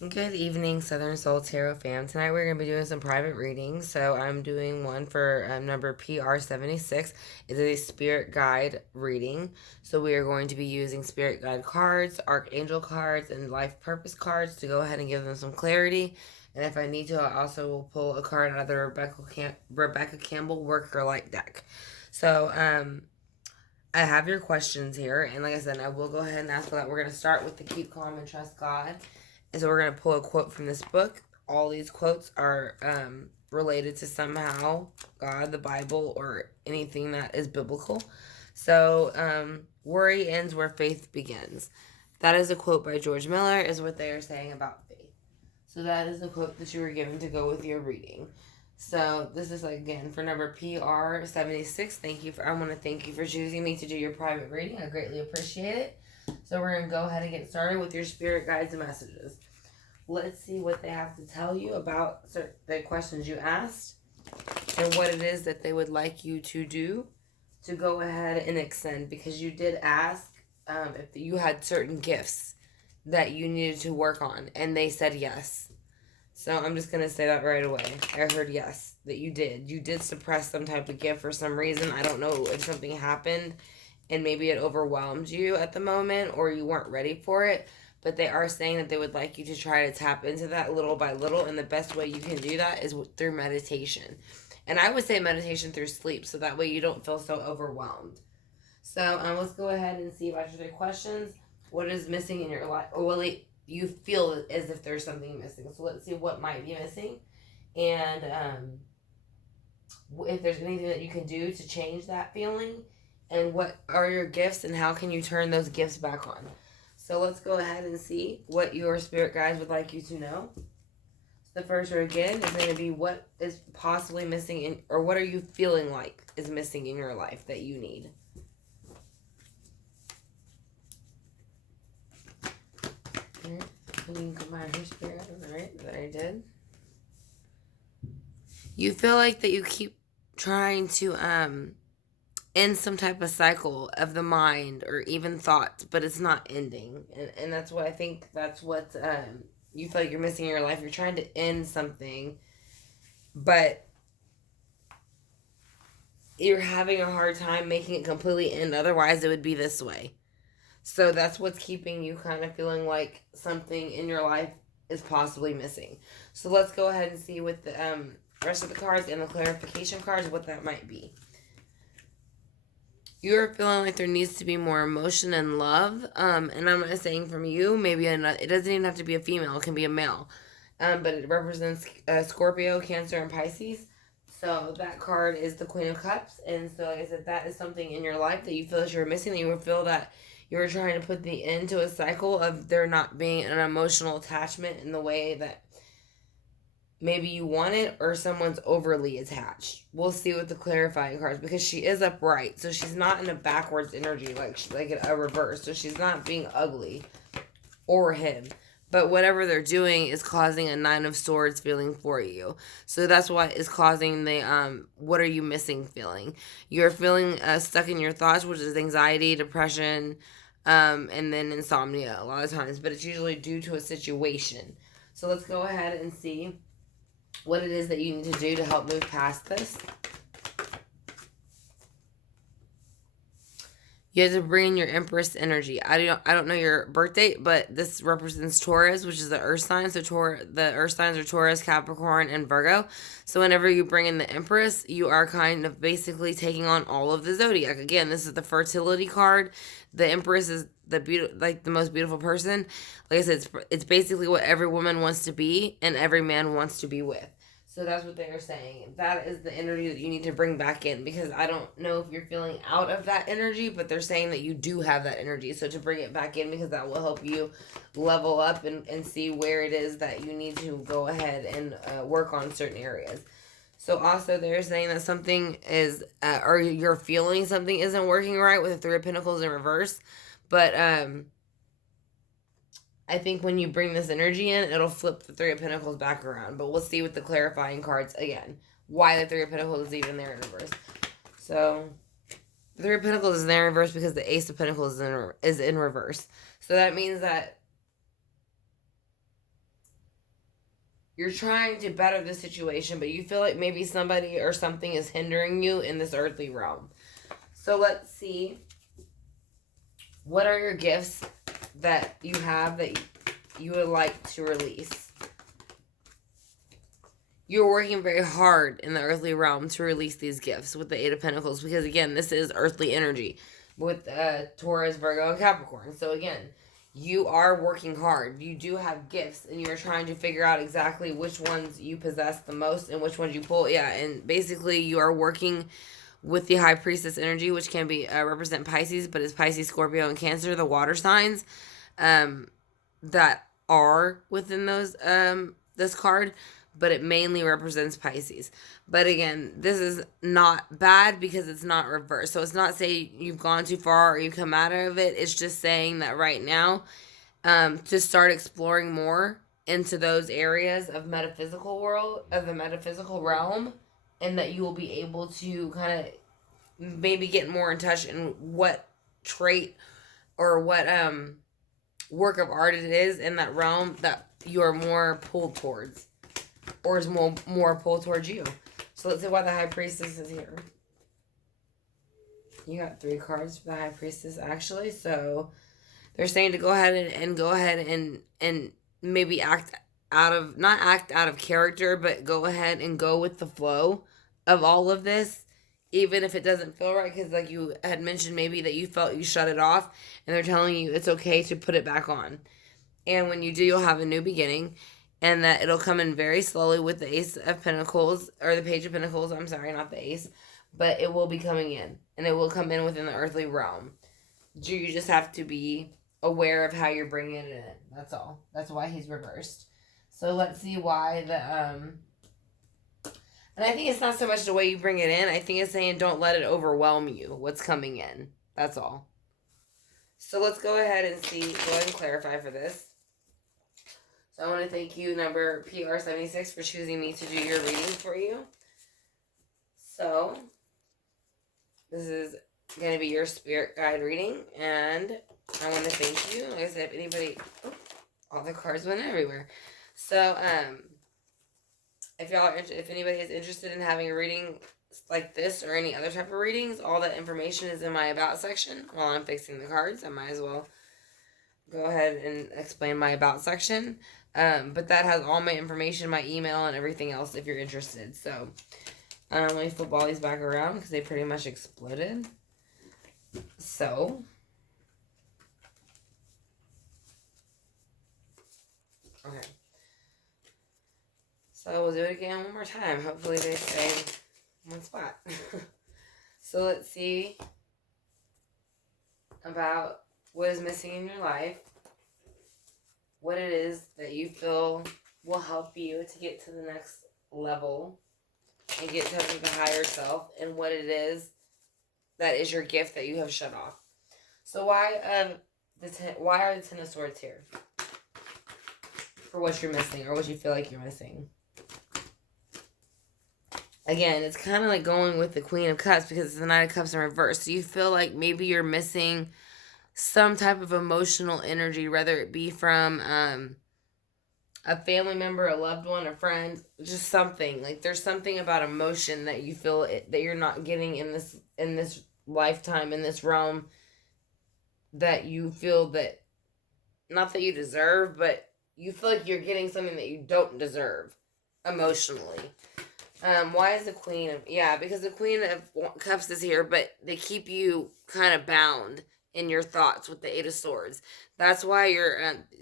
Good evening, Southern Soul Tarot fam. Tonight we're going to be doing some private readings. So I'm doing one for number PR76. It is a spirit guide reading. So we are going to be using spirit guide cards, archangel cards, and life purpose cards to go ahead and give them some clarity. And if I need to, I also will pull a card out of the Rebecca Campbell Worker Light deck. So I have your questions here, and like I said, I will go ahead and ask for that. We're going to start with the Keep Calm and Trust God. And so we're going to pull a quote from this book. All these quotes are related to somehow God, the Bible, or anything that is biblical. So, worry ends where faith begins. That is a quote by George Miller, is what they are saying about faith. So that is the quote that you were given to go with your reading. So this is again for number PR76. I want to thank you for choosing me to do your private reading. I greatly appreciate it. So we're gonna go ahead and get started with your spirit guides and messages. Let's see what they have to tell you about the questions you asked and what it is that they would like you to do to go ahead and extend, because you did ask if you had certain gifts that you needed to work on, and they said yes. So I'm just going to say that right away. I heard yes, that you did. You did suppress some type of gift for some reason. I don't know if something happened and maybe it overwhelmed you at the moment or you weren't ready for it. But they are saying that they would like you to try to tap into that little by little. And the best way you can do that is through meditation. And I would say meditation through sleep, so that way you don't feel so overwhelmed. So let's go ahead and see about your questions. What is missing in your life? Or will you feel as if there's something missing? So let's see what might be missing. And if there's anything that you can do to change that feeling. And what are your gifts and how can you turn those gifts back on? So let's go ahead and see what your spirit guides would like you to know. The first word again is going to be what is possibly missing in, or what are you feeling like is missing in your life that you need. Alright, you can combine your spirit. Alright, that I did. You feel like that you keep trying to end some type of cycle of the mind or even thoughts, but it's not ending. And that's what I think that's what you feel like you're missing in your life. You're trying to end something, but you're having a hard time making it completely end. Otherwise, it would be this way. So that's what's keeping you kind of feeling like something in your life is possibly missing. So let's go ahead and see with the rest of the cards and the clarification cards what that might be. You're feeling like there needs to be more emotion and love. And I'm not saying from you, maybe it doesn't even have to be a female, it can be a male. But it represents Scorpio, Cancer, and Pisces. So that card is the Queen of Cups. And so, like I said, that is something in your life that you feel that you're missing, that you would feel that you were trying to put the end to a cycle of there not being an emotional attachment in the way that maybe you want it, or someone's overly attached. We'll see with the clarifying cards, because she is upright, so she's not in a backwards energy like a reverse. So she's not being ugly or him, but whatever they're doing is causing a Nine of Swords feeling for you. So that's what is causing the what are you missing feeling. You're feeling stuck in your thoughts, which is anxiety, depression, and then insomnia a lot of times, but it's usually due to a situation. So let's go ahead and see what it is that you need to do to help move past this. You have to bring in your Empress energy. I don't know your birth date, but this represents Taurus, which is the Earth sign. So the Earth signs are Taurus, Capricorn, and Virgo. So whenever you bring in the Empress, you are kind of basically taking on all of the zodiac. Again, this is the fertility card. The Empress is the most beautiful person. Like I said, it's basically what every woman wants to be and every man wants to be with. So that's what they are saying. That is the energy that you need to bring back in, because I don't know if you're feeling out of that energy, but they're saying that you do have that energy. So to bring it back in, because that will help you level up and see where it is that you need to go ahead and work on certain areas. So also they're saying that something is, or you're feeling something isn't working right with the Three of Pentacles in reverse. But I think when you bring this energy in, it'll flip the Three of Pentacles back around. But we'll see with the clarifying cards again why the Three of Pentacles is even there in reverse. So the Three of Pentacles is there in reverse because the Ace of Pentacles is in reverse. So that means that You're trying to better the situation, but you feel like maybe somebody or something is hindering you in this earthly realm. So let's see. What are your gifts that you have that you would like to release? You're working very hard in the earthly realm to release these gifts with the Eight of Pentacles, because again, this is earthly energy with Taurus, Virgo, and Capricorn. So again, you are working hard. You do have gifts, and you are trying to figure out exactly which ones you possess the most and which ones you pull. Yeah, and basically you are working with the High Priestess energy, which can be represent Pisces, but it's Pisces, Scorpio, and Cancer, the water signs that are within those this card, but it mainly represents Pisces. But again, this is not bad because it's not reversed. So it's not saying you've gone too far or you come out of it. It's just saying that right now, to start exploring more into those areas of metaphysical world, of the metaphysical realm, and that you will be able to kind of maybe get more in touch in what trait or what work of art it is in that realm that you're more pulled towards, or is more pulled towards you. So let's see why the High Priestess is here. You got 3 cards for the High Priestess, actually. So they're saying to go ahead and maybe not act out of character, but go ahead and go with the flow of all of this, even if it doesn't feel right, because like you had mentioned, maybe that you felt you shut it off, and they're telling you it's okay to put it back on. And when you do, you'll have a new beginning, and that it'll come in very slowly with the Ace of Pentacles, or the Page of Pentacles, I'm sorry, not the Ace, but it will be coming in, and it will come in within the earthly realm. You just have to be aware of how you're bringing it in. That's all. That's why he's reversed. So let's see why the and I think it's not so much the way you bring it in. I think it's saying don't let it overwhelm you, what's coming in. That's all. So let's go ahead and clarify for this. So I want to thank you, number PR76, for choosing me to do your reading for you. So this is going to be your spirit guide reading, and I want to thank you. Like I said, if anybody, all the cards went everywhere. So, if anybody is interested in having a reading like this or any other type of readings, all that information is in my about section. While I'm fixing the cards, I might as well go ahead and explain my about section. But that has all my information, my email, and everything else if you're interested. So, let me flip all these back around because they pretty much exploded. So, okay. So we'll do it again one more time. Hopefully they stay in one spot. So let's see about what is missing in your life, what it is that you feel will help you to get to the next level and get to the higher self, and what it is that is your gift that you have shut off. So why are the Ten of Swords here? For what you're missing or what you feel like you're missing. Again, it's kind of like going with the Queen of Cups because it's the Knight of Cups in reverse. So you feel like maybe you're missing some type of emotional energy, whether it be from a family member, a loved one, a friend, just something. Like there's something about emotion that you feel that you're not getting in this lifetime, in this realm, that you feel that, not that you deserve, but you feel like you're getting something that you don't deserve emotionally. Why is the Queen of... Yeah, because the Queen of Cups is here, but they keep you kind of bound in your thoughts with the Eight of Swords. That's why you're...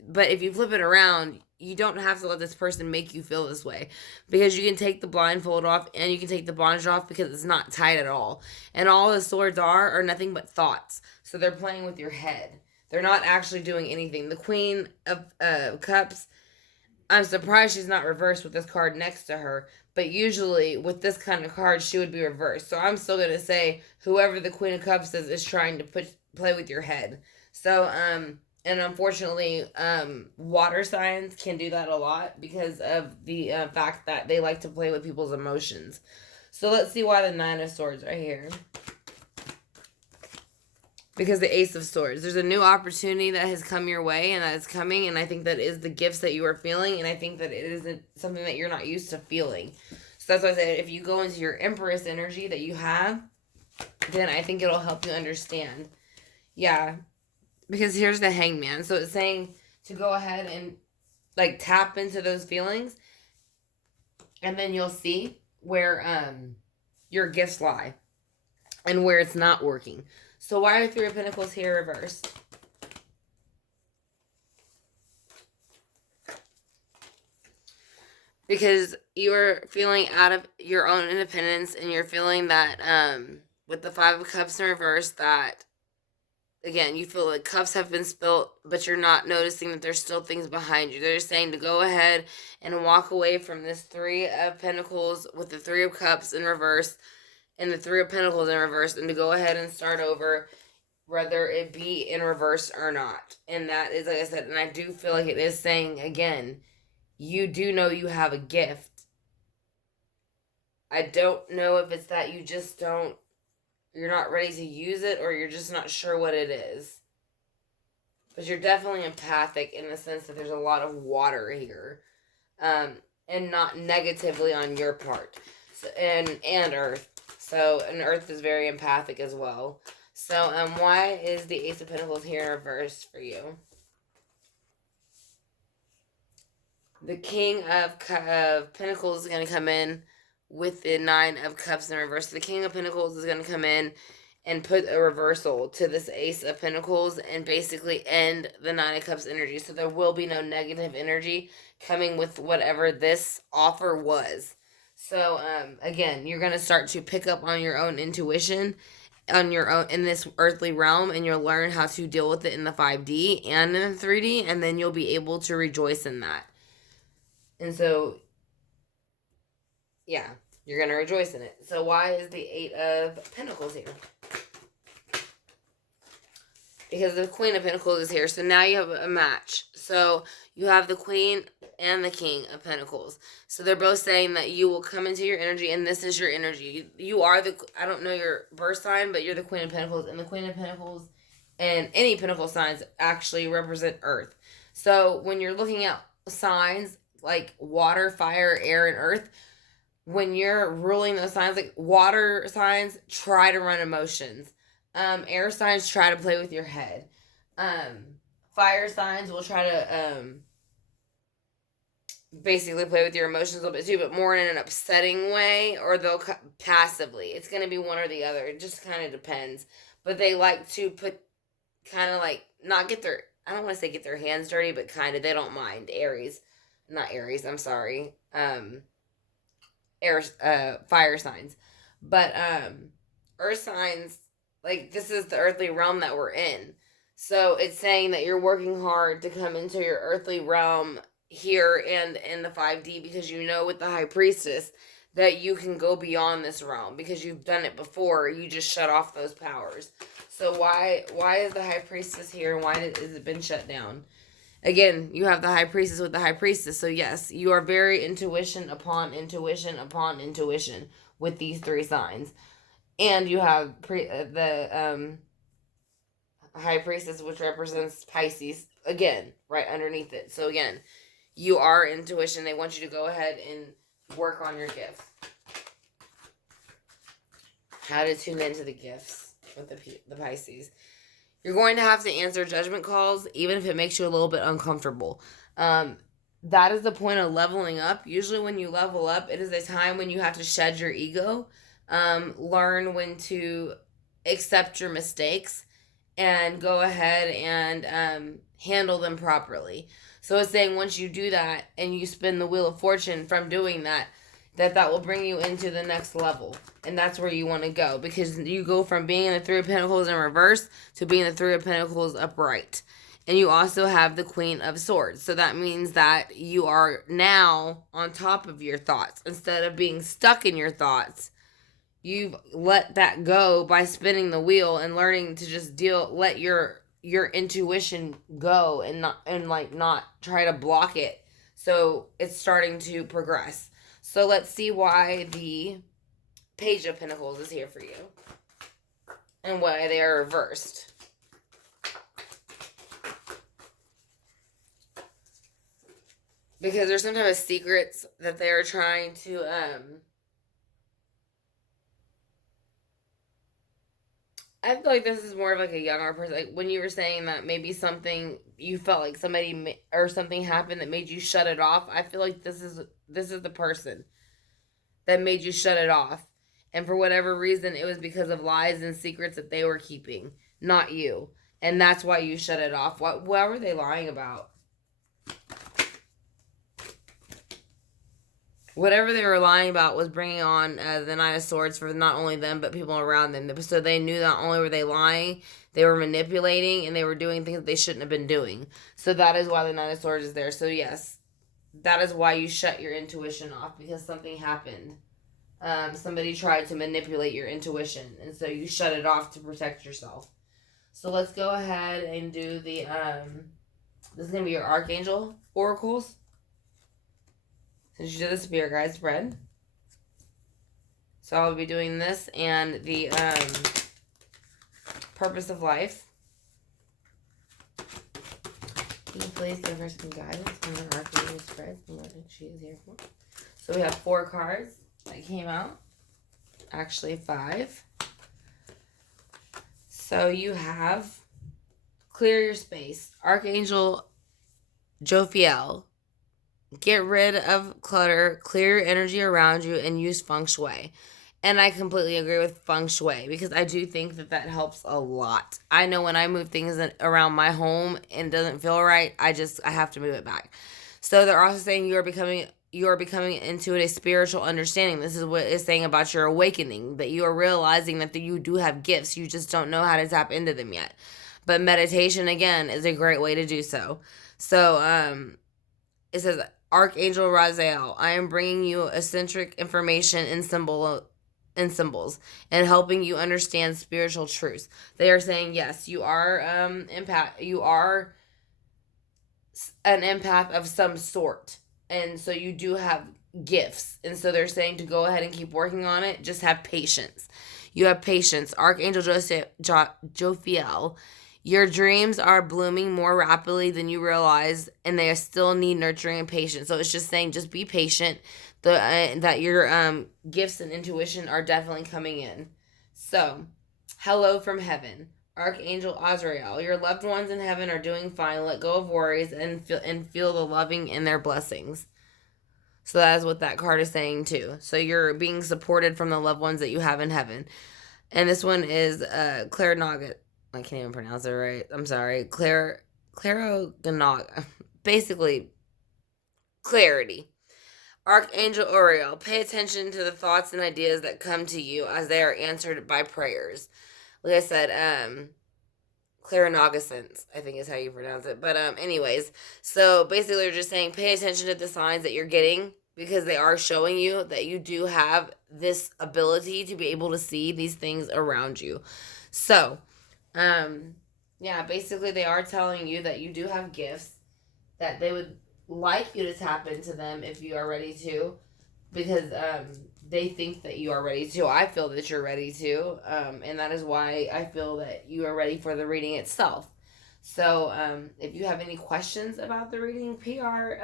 but if you flip it around, you don't have to let this person make you feel this way. Because you can take the blindfold off and you can take the bondage off because it's not tight at all. And all the swords are nothing but thoughts. So they're playing with your head. They're not actually doing anything. The Queen of Cups... I'm surprised she's not reversed with this card next to her. But usually, with this kind of card, she would be reversed. So I'm still going to say, whoever the Queen of Cups is trying to play with your head. So, and unfortunately, water signs can do that a lot because of the fact that they like to play with people's emotions. So let's see why the Nine of Swords right here. because the Ace of Swords. There's a new opportunity that has come your way and that is coming, and I think that is the gifts that you are feeling, and I think that it isn't something that you're not used to feeling. So that's why I said if you go into your Empress energy that you have, then I think it'll help you understand. Yeah, because here's the Hangman. So it's saying to go ahead and like tap into those feelings, and then you'll see where your gifts lie and where it's not working. So why are Three of Pentacles here reversed? Because you're feeling out of your own independence, and you're feeling that with the Five of Cups in reverse, that again, you feel like cups have been spilt, but you're not noticing that there's still things behind you. They're saying to go ahead and walk away from this Three of Pentacles with the Three of Cups in reverse and the Three of Pentacles in reverse, and to go ahead and start over, whether it be in reverse or not. And that is, like I said, and I do feel like it is saying, again, you do know you have a gift. I don't know if it's that you just don't, you're not ready to use it, or you're just not sure what it is. But you're definitely empathic in the sense that there's a lot of water here. And not negatively on your part. So, and Earth. So, and Earth is very empathic as well. So, why is the Ace of Pentacles here in reverse for you? The King of Pentacles is going to come in with the Nine of Cups in reverse. The King of Pentacles is going to come in and put a reversal to this Ace of Pentacles and basically end the Nine of Cups energy. So there will be no negative energy coming with whatever this offer was. So, again, you're going to start to pick up on your own intuition on your own in this earthly realm, and you'll learn how to deal with it in the 5D and in the 3D, and then you'll be able to rejoice in that. And so, yeah, you're going to rejoice in it. So why is the Eight of Pentacles here? Because the Queen of Pentacles is here. So now you have a match. So you have the Queen and the King of Pentacles. So they're both saying that you will come into your energy, and this is your energy. You are the, I don't know your birth sign, but you're the Queen of Pentacles. And the Queen of Pentacles and any Pentacle signs actually represent Earth. So when you're looking at signs like water, fire, air, and earth, when you're ruling those signs, like water signs try to run emotions. Air signs try to play with your head. Fire signs will try to basically play with your emotions a little bit too, but more in an upsetting way, or they'll passively. It's going to be one or the other. It just kind of depends. But they like to put kind of like, not get their, I don't want to say get their hands dirty, but kind of, they don't mind. Fire signs. But earth signs, like, this is the earthly realm that we're in. So it's saying that you're working hard to come into your earthly realm here and in the 5D, because you know with the High Priestess that you can go beyond this realm because you've done it before. You just shut off those powers. So why is the High Priestess here, and why has it been shut down? Again, you have the High Priestess with the High Priestess. So yes, you are very intuition upon intuition upon intuition with these three signs. And you have the High Priestess, which represents Pisces, again, right underneath it. So again, you are intuition. They want you to go ahead and work on your gifts. How to tune into the gifts with the Pisces. You're going to have to answer judgment calls, even if it makes you a little bit uncomfortable. That is the point of leveling up. Usually when you level up, it is a time when you have to shed your ego, learn when to accept your mistakes, and go ahead and handle them properly. So it's saying once you do that and you spin the Wheel of Fortune from doing that, that will bring you into the next level. And that's where you want to go, because you go from being in the Three of Pentacles in reverse to being the Three of Pentacles upright. And you also have the Queen of Swords. So that means that you are now on top of your thoughts. Instead of being stuck in your thoughts, you've let that go by spinning the wheel and learning to just let your intuition go and not try to block it. So it's starting to progress. So let's see why the Page of Pentacles is here for you and why they are reversed. because there's some type of secrets that they're trying to I feel like this is more of like a younger person. Like when you were saying that maybe something you felt like somebody or something happened that made you shut it off. I feel like this is the person that made you shut it off, and for whatever reason, it was because of lies and secrets that they were keeping, not you, and that's why you shut it off. What were they lying about? Whatever they were lying about was bringing on the Nine of Swords for not only them but people around them. So they knew not only were they lying, they were manipulating and they were doing things that they shouldn't have been doing. So that is why the Nine of Swords is there. So yes, that is why you shut your intuition off, because something happened. Somebody tried to manipulate your intuition, and so you shut it off to protect yourself. So let's go ahead and do the this is gonna be your Archangel oracles. Since you did the Spirit Guide spread. So I'll be doing this and the Purpose of Life. Can you please give her some guidance on the Archangel spreads and what she is here for? So we have 4 cards that came out. Actually 5. So you have Clear Your Space. Archangel Jophiel. Get rid of clutter, clear your energy around you, and use feng shui. And I completely agree with feng shui because I do think that helps a lot. I know when I move things around my home and it doesn't feel right, I have to move it back. So they're also saying you are becoming into a spiritual understanding. This is what it's saying about your awakening, that you are realizing that you do have gifts. You just don't know how to tap into them yet. But meditation, again, is a great way to do so. So, it says, Archangel Raziel, I am bringing you eccentric information in symbols and helping you understand spiritual truths. They are saying, yes, you are you are an empath of some sort, and so you do have gifts, and so they're saying to go ahead and keep working on it. Just have patience. You have patience. Archangel Jophiel, your dreams are blooming more rapidly than you realize, and they still need nurturing and patience. So it's just saying, just be patient. That your gifts and intuition are definitely coming in. So, hello from heaven, Archangel Azrael. Your loved ones in heaven are doing fine. Let go of worries and feel the loving in their blessings. So that is what that card is saying too. So you're being supported from the loved ones that you have in heaven. And this one is Claire Nugget. I can't even pronounce it right. I'm sorry. Claroganog. Basically, clarity. Archangel Uriel, pay attention to the thoughts and ideas that come to you as they are answered by prayers. Like I said, clarinogessence, I think is how you pronounce it. But anyways, so basically they're just saying pay attention to the signs that you're getting, because they are showing you that you do have this ability to be able to see these things around you. So, yeah, basically they are telling you that you do have gifts, that they would like you to tap into them if you are ready to, because they think that you are ready to. I feel that you're ready to, and that is why I feel that you are ready for the reading itself. So if you have any questions about the reading, PR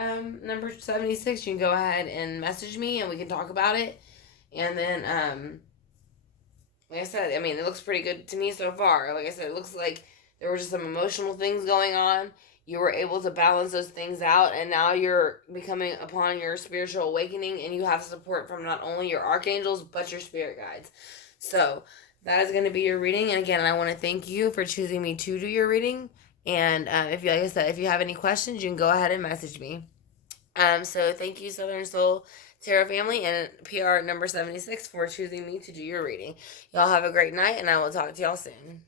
number 76, you can go ahead and message me and we can talk about it. And then like I said, I mean, it looks pretty good to me so far. Like I said, it looks like there were just some emotional things going on. You were able to balance those things out, and now you're becoming upon your spiritual awakening, and you have support from not only your archangels, but your spirit guides. So that is going to be your reading. And again, I want to thank you for choosing me to do your reading. And if you, like I said, if you have any questions, you can go ahead and message me. So thank you, Southern Soul Tarot family and PR number 76 for choosing me to do your reading. Y'all have a great night, and I will talk to y'all soon.